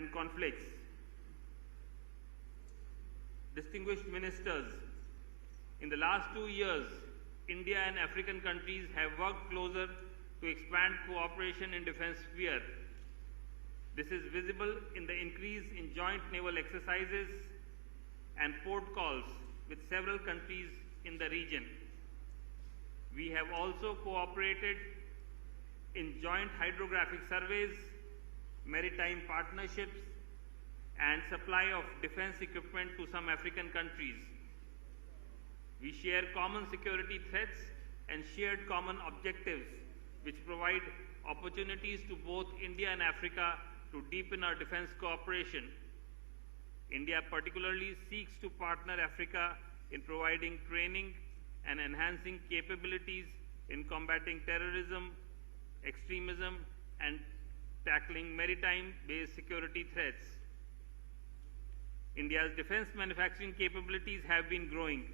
and conflicts. Distinguished ministers, in the last 2 years, India and African countries have worked closer to expand cooperation in defense sphere. This is visible in the increase in joint naval exercises and port calls with several countries in the region. We have also cooperated in joint hydrographic surveys, maritime partnerships, and supply of defense equipment to some African countries. We share common security threats and shared common objectives, which provide opportunities to both India and Africa to deepen our defense cooperation. India particularly seeks to partner Africa in providing training and enhancing capabilities in combating terrorism, extremism, and tackling maritime-based security threats. India's defense manufacturing capabilities have been growing.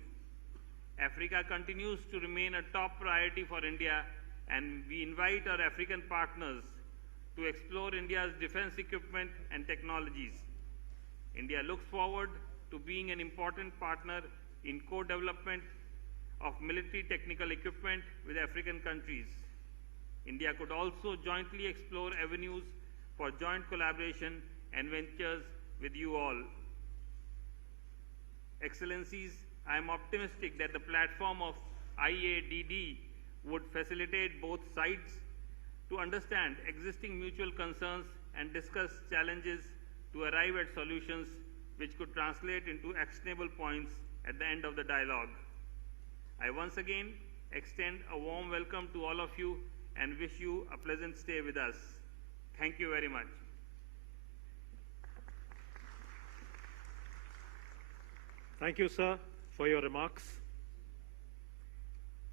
Africa continues to remain a top priority for India, and we invite our African partners to explore India's defense equipment and technologies. India looks forward to being an important partner in co-development of military technical equipment with African countries. India could also jointly explore avenues for joint collaboration and ventures with you all. Excellencies, I am optimistic that the platform of IADD would facilitate both sides to understand existing mutual concerns and discuss challenges to arrive at solutions which could translate into actionable points at the end of the dialogue. I once again extend a warm welcome to all of you and wish you a pleasant stay with us. Thank you very much. Thank you, sir, for your remarks.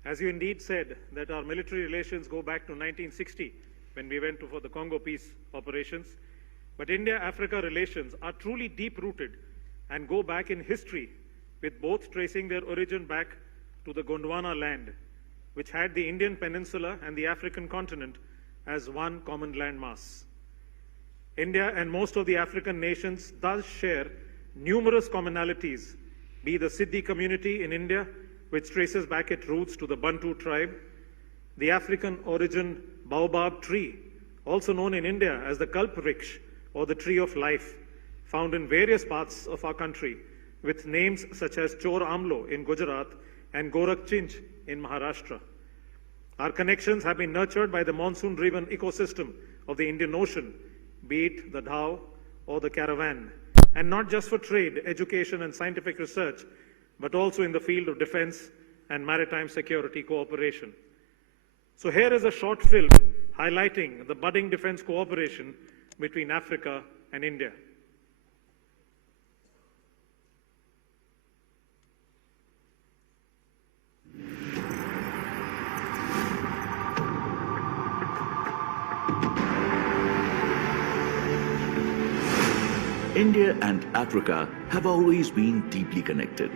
As you indeed said, that our military relations go back to 1960 when we went for the Congo peace operations. But India-Africa relations are truly deep-rooted and go back in history, with both tracing their origin back to the Gondwana land, which had the Indian peninsula and the African continent as one common landmass. India and most of the African nations thus share numerous commonalities, be the Siddi community in India, which traces back its roots to the Bantu tribe, the African origin baobab tree, also known in India as the Kalp Vriksha or the tree of life, found in various parts of our country, with names such as Chor Amlo in Gujarat and Gorakh Chinch in Maharashtra. Our connections have been nurtured by the monsoon-driven ecosystem of the Indian Ocean, be it the dhow or the caravan, and not just for trade, education, and scientific research, but also in the field of defense and maritime security cooperation. So here is a short film highlighting the budding defense cooperation between Africa and India. India and Africa have always been deeply connected.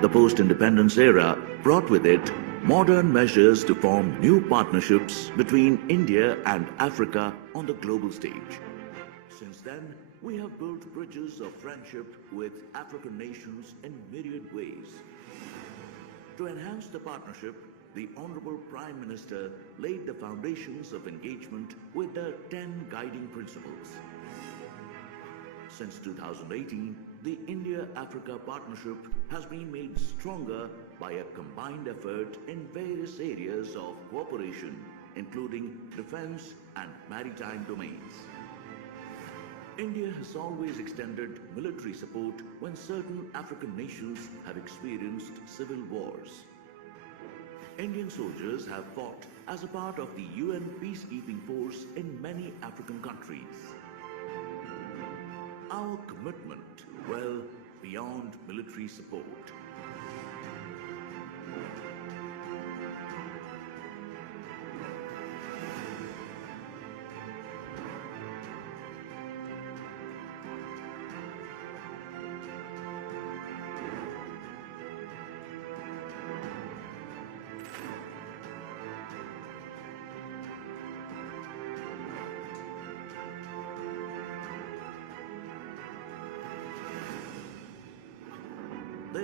The post-independence era brought with it modern measures to form new partnerships between India and Africa on the global stage. Since then, we have built bridges of friendship with African nations in myriad ways. To enhance the partnership, the Honorable Prime Minister laid the foundations of engagement with the 10 guiding principles. Since 2018, the India-Africa partnership has been made stronger by a combined effort in various areas of cooperation, including defense and maritime domains. India has always extended military support when certain African nations have experienced civil wars. Indian soldiers have fought as a part of the UN peacekeeping force in many African countries. Our commitment, well beyond military support.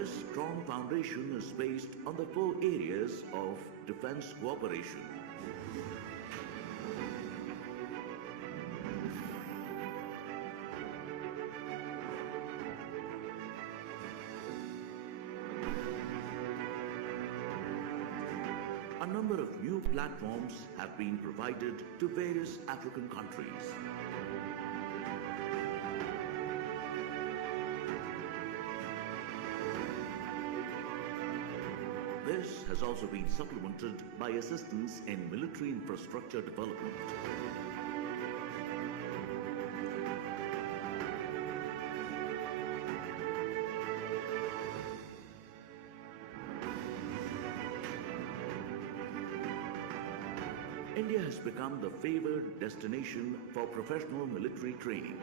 This strong foundation is based on the 4 areas of defense cooperation. A number of new platforms have been provided to various African countries. This has also been supplemented by assistance in military infrastructure development. India has become the favored destination for professional military training.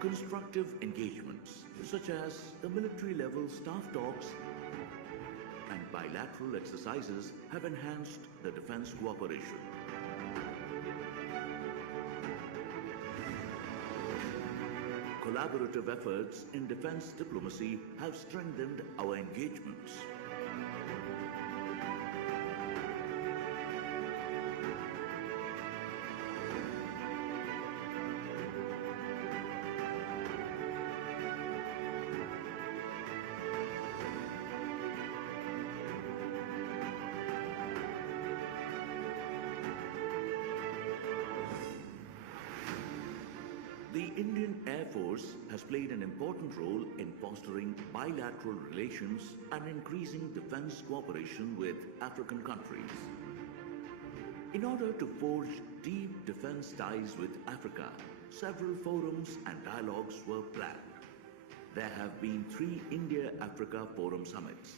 Constructive engagements, such as the military-level staff talks and bilateral exercises, have enhanced the defense cooperation. Collaborative efforts in defense diplomacy have strengthened our engagements. The Indian Air Force has played an important role in fostering bilateral relations and increasing defense cooperation with African countries. In order to forge deep defense ties with Africa, several forums and dialogues were planned. There have been 3 India-Africa Forum Summits,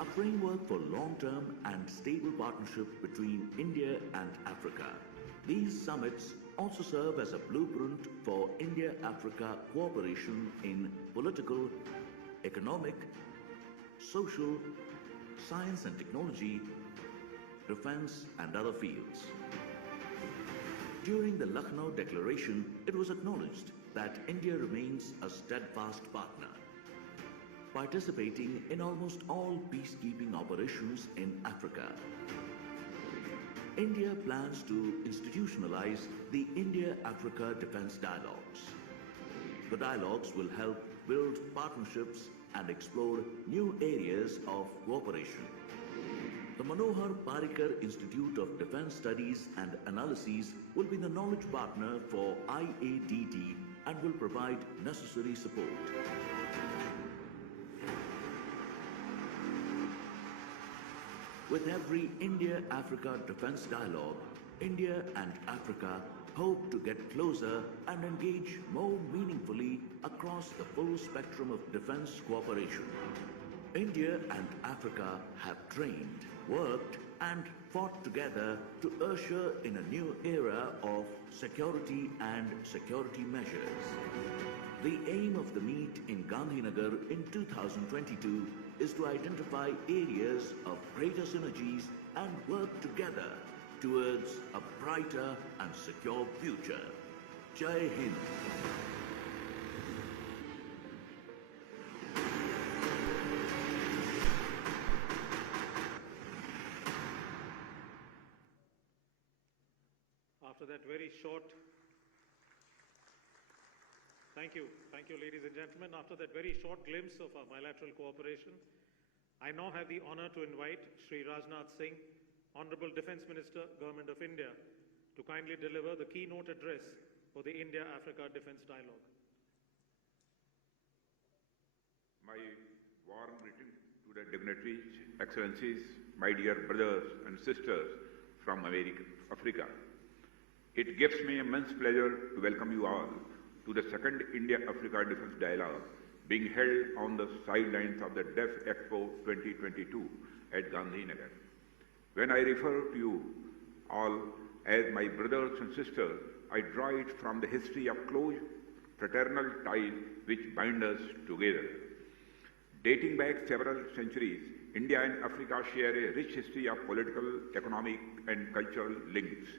a framework for long-term and stable partnership between India and Africa. These summits also serve as a blueprint for India-Africa cooperation in political, economic, social, science and technology, defense and other fields. During the Lucknow Declaration, it was acknowledged that India remains a steadfast partner, participating in almost all peacekeeping operations in Africa. India plans to institutionalize the India-Africa Defense Dialogues. The dialogues will help build partnerships and explore new areas of cooperation. The Manohar Parrikar Institute of Defense Studies and Analyses will be the knowledge partner for IADD and will provide necessary support. With every India-Africa defense dialogue, India and Africa hope to get closer and engage more meaningfully across the full spectrum of defense cooperation. India and Africa have trained, worked and fought together to usher in a new era of security and security measures. The aim of the meet in Gandhinagar in 2022 is to identify areas of greater synergies and work together towards a brighter and secure future. Jai Hind. After that very short, thank you, ladies and gentlemen. After that very short glimpse of our bilateral cooperation, I now have the honor to invite Shri Rajnath Singh, Honorable Defence Minister, Government of India, to kindly deliver the keynote address for the India-Africa Defence Dialogue. My warm greeting to the dignitaries, excellencies, my dear brothers and sisters from Africa. It gives me immense pleasure to welcome you all to the second India-Africa Defence Dialogue being held on the sidelines of the Def Expo 2022 at Gandhinagar. When I refer to you all as my brothers and sisters, I draw it from the history of close fraternal ties which bind us together. Dating back several centuries, India and Africa share a rich history of political, economic, and cultural links.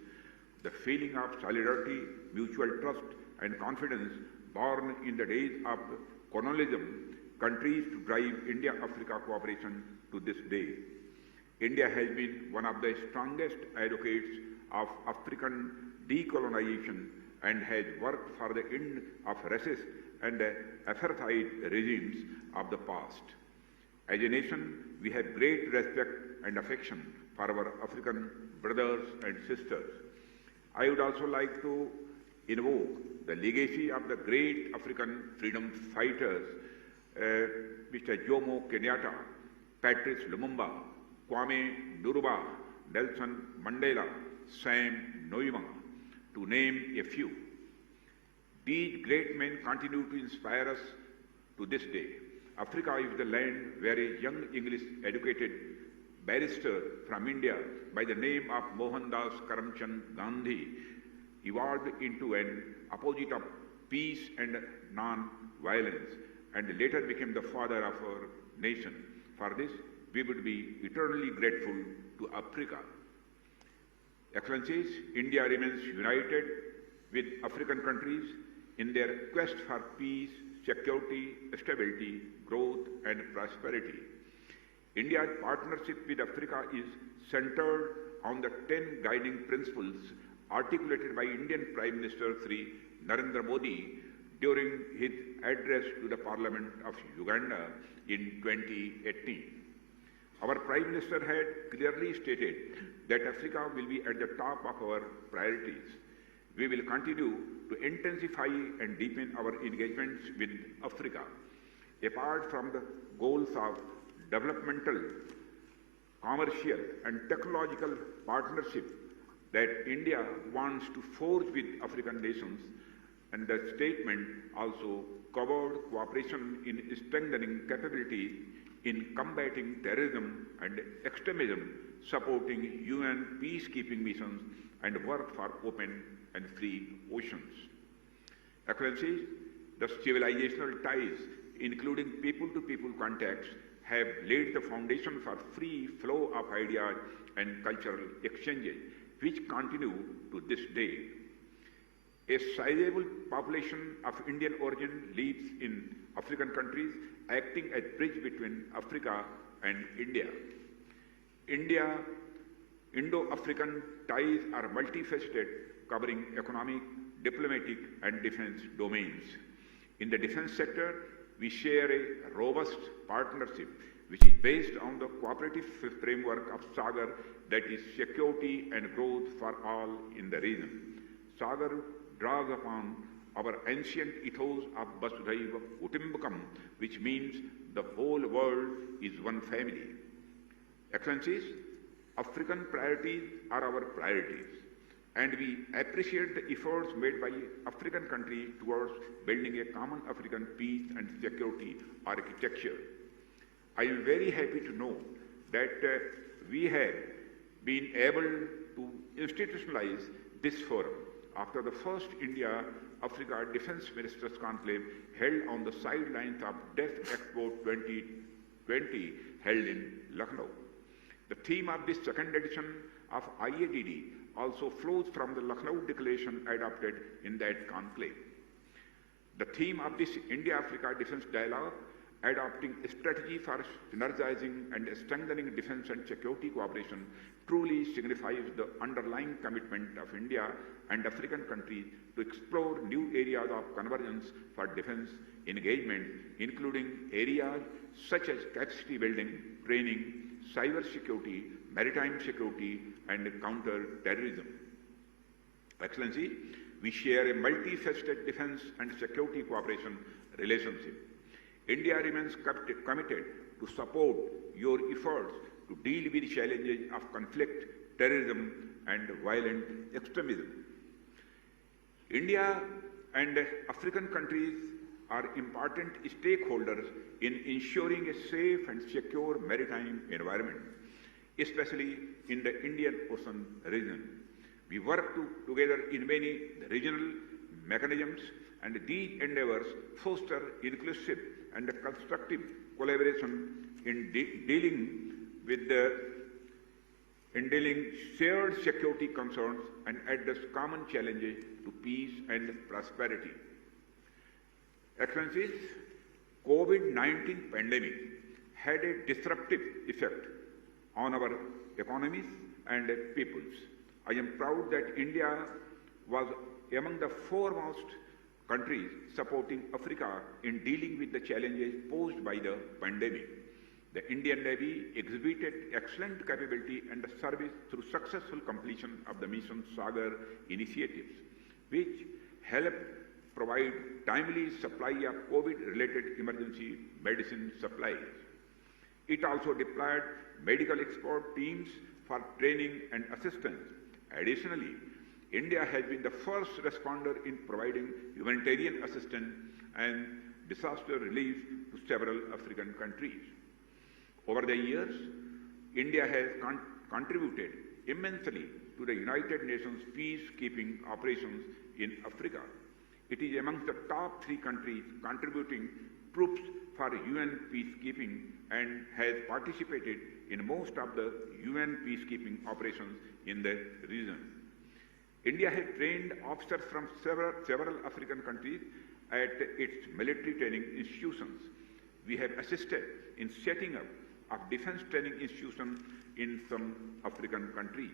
The feeling of solidarity, mutual trust, and confidence born in the days of colonialism continues to drive India-Africa cooperation to this day. India has been one of the strongest advocates of African decolonization and has worked for the end of racist and apartheid regimes of the past. As a nation, we have great respect and affection for our African brothers and sisters. I would also like to invoke the legacy of the great African freedom fighters, Mr. Jomo Kenyatta, Patrice Lumumba, Kwame Nkrumah, Nelson Mandela, Sam Nujoma, to name a few. These great men continue to inspire us to this day. Africa is the land where a young English-educated barrister from India by the name of Mohandas Karamchand Gandhi evolved into an opposite of peace and non-violence and later became the father of our nation. For this, we would be eternally grateful to Africa. Excellencies, India remains united with African countries in their quest for peace, security, stability, growth, and prosperity. India's partnership with Africa is centered on the 10 guiding principles articulated by Indian Prime Minister Sri Narendra Modi during his address to the Parliament of Uganda in 2018. Our Prime Minister had clearly stated that Africa will be at the top of our priorities. We will continue to intensify and deepen our engagements with Africa. Apart from the goals of developmental, commercial, and technological partnership that India wants to forge with African nations, and the statement also covered cooperation in strengthening capabilities in combating terrorism and extremism, supporting UN peacekeeping missions, and work for open and free oceans. Excellencies, the civilizational ties, including people-to-people contacts, have laid the foundation for free flow of ideas and cultural exchanges, which continue to this day. A sizable population of Indian origin lives in African countries, acting as bridge between Africa and India. Indo-African ties are multifaceted, covering economic, diplomatic, and defense domains. In the defense sector, we share a robust partnership which is based on the cooperative framework of Sagar, that is security and growth for all in the region. Sagar draws upon our ancient ethos of Vasudhaiva Kutumbakam, which means the whole world is one family. Excellencies, African priorities are our priorities, and we appreciate the efforts made by African countries towards building a common African peace and security architecture. I am very happy to know that we have been able to institutionalize this forum after the first India-Africa Defence Ministers Conclave held on the sidelines of Def Expo 2020 held in Lucknow. The theme of this second edition of IADD also flows from the Lucknow Declaration adopted in that conclave. The theme of this India-Africa Defence Dialogue, adopting a strategy for synergizing and strengthening defence and security cooperation, truly signifies the underlying commitment of India and African countries to explore new areas of convergence for defence engagement, including areas such as capacity building, training, cyber security, maritime security, and counter-terrorism. Excellency, we share a multifaceted defence and security cooperation relationship. India remains committed to support your efforts to deal with challenges of conflict, terrorism, and violent extremism. India and African countries are important stakeholders in ensuring a safe and secure maritime environment, especially in the Indian Ocean region. We work together in many regional mechanisms, and these endeavors foster inclusive and constructive collaboration in dealing shared security concerns and address common challenges to peace and prosperity. Excellencies, COVID-19 pandemic had a disruptive effect on our economies and peoples. I am proud that India was among the foremost countries supporting Africa in dealing with the challenges posed by the pandemic. The Indian Navy exhibited excellent capability and service through successful completion of the Mission Sagar initiatives, which helped provide timely supply of COVID-related emergency medicine supplies. It also deployed medical expert teams for training and assistance. Additionally, India has been the first responder in providing humanitarian assistance and disaster relief to several African countries. Over the years, India has contributed immensely to the United Nations peacekeeping operations in Africa. It is amongst the top 3 countries contributing troops for UN peacekeeping and has participated in most of the UN peacekeeping operations in the region. India has trained officers from several African countries at its military training institutions. We have assisted in setting up of defense training institutions in some African countries.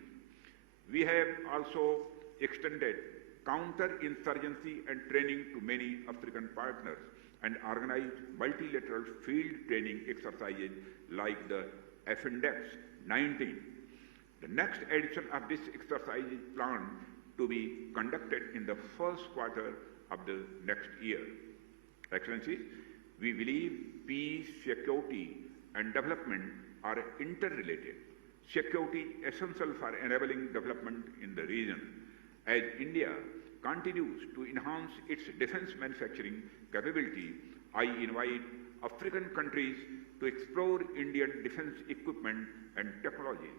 We have also extended counter-insurgency and training to many African partners and organized multilateral field training exercises like the Deffence 19. The next edition of this exercise is planned to be conducted in the first quarter of the next year. Excellencies, we believe peace, security, and development are interrelated. Security is essential for enabling development in the region. As India continues to enhance its defense manufacturing capability, I invite African countries to explore Indian defense equipment and technologies.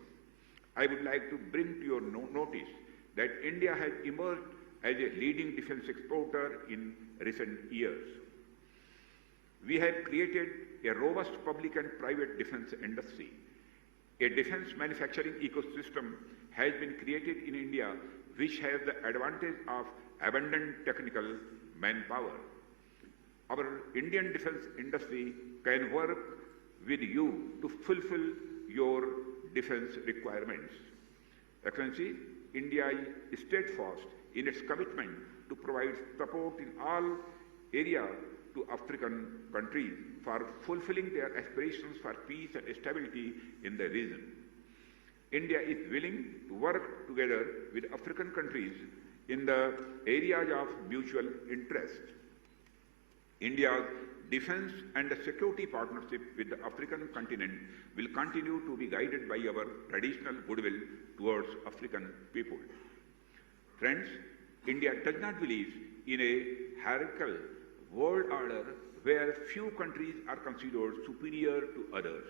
I would like to bring to your notice that India has emerged as a leading defense exporter in recent years. We have created a robust public and private defense industry. A defense manufacturing ecosystem has been created in India which has the advantage of abundant technical manpower. Our Indian defense industry can work with you to fulfill your defense requirements. Excellency, India is steadfast in its commitment to provide support in all areas to African countries for fulfilling their aspirations for peace and stability in the region. India is willing to work together with African countries in the areas of mutual interest. India's defense and security partnership with the African continent will continue to be guided by our traditional goodwill towards African people. Friends, India does not believe in a hierarchical world order where few countries are considered superior to others.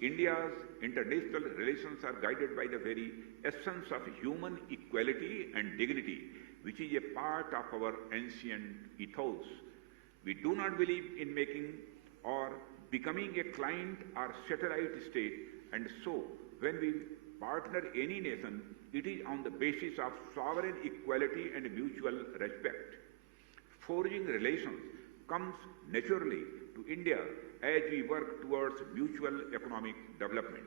India's international relations are guided by the very essence of human equality and dignity, which is a part of our ancient ethos. We do not believe in making or becoming a client or satellite state, and so when we partner any nation, it is on the basis of sovereign equality and mutual respect. Forging relations comes naturally to India as we work towards mutual economic development.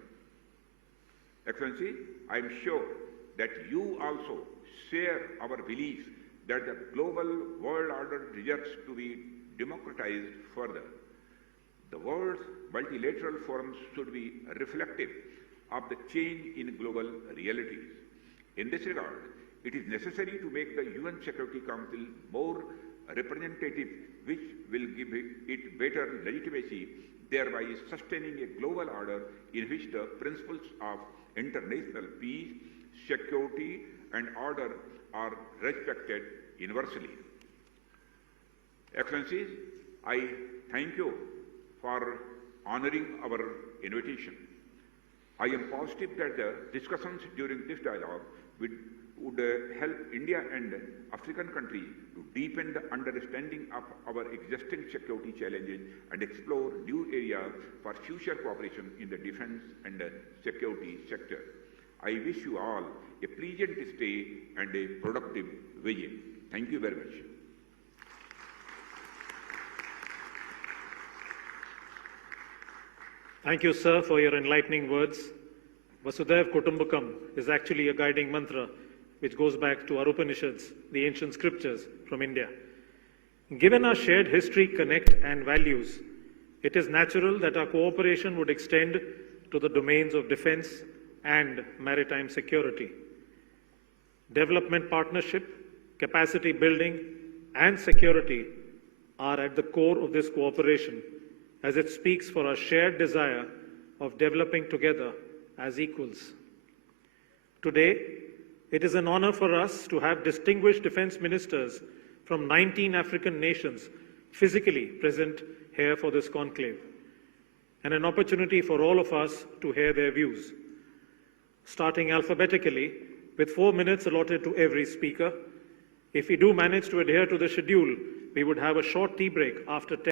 Excellency, I am sure that you also share our belief that the global world order deserves to be democratized further. The world's multilateral forums should be reflective of the change in global realities. In this regard, it is necessary to make the UN Security Council more representative, which will give it better legitimacy, thereby sustaining a global order in which the principles of international peace, security, and order are respected universally. Excellencies, I thank you for honoring our invitation. I am positive that the discussions during this dialogue would help India and African countries to deepen the understanding of our existing security challenges and explore new areas for future cooperation in the defense and security sector. I wish you all a pleasant stay and a productive visit. Thank you very much. Thank you, sir, for your enlightening words. Vasudhaiv Kutumbakam is actually a guiding mantra which goes back to our Upanishads, the ancient scriptures from India. Given our shared history, connect, and values, it is natural that our cooperation would extend to the domains of defense and maritime security. Development partnership, capacity building, and security are at the core of this cooperation, as it speaks for our shared desire of developing together as equals. Today, it is an honor for us to have distinguished defense ministers from 19 African nations physically present here for this conclave, and an opportunity for all of us to hear their views. Starting alphabetically, with 4 minutes allotted to every speaker. If we do manage to adhere to the schedule, we would have a short tea break after 10.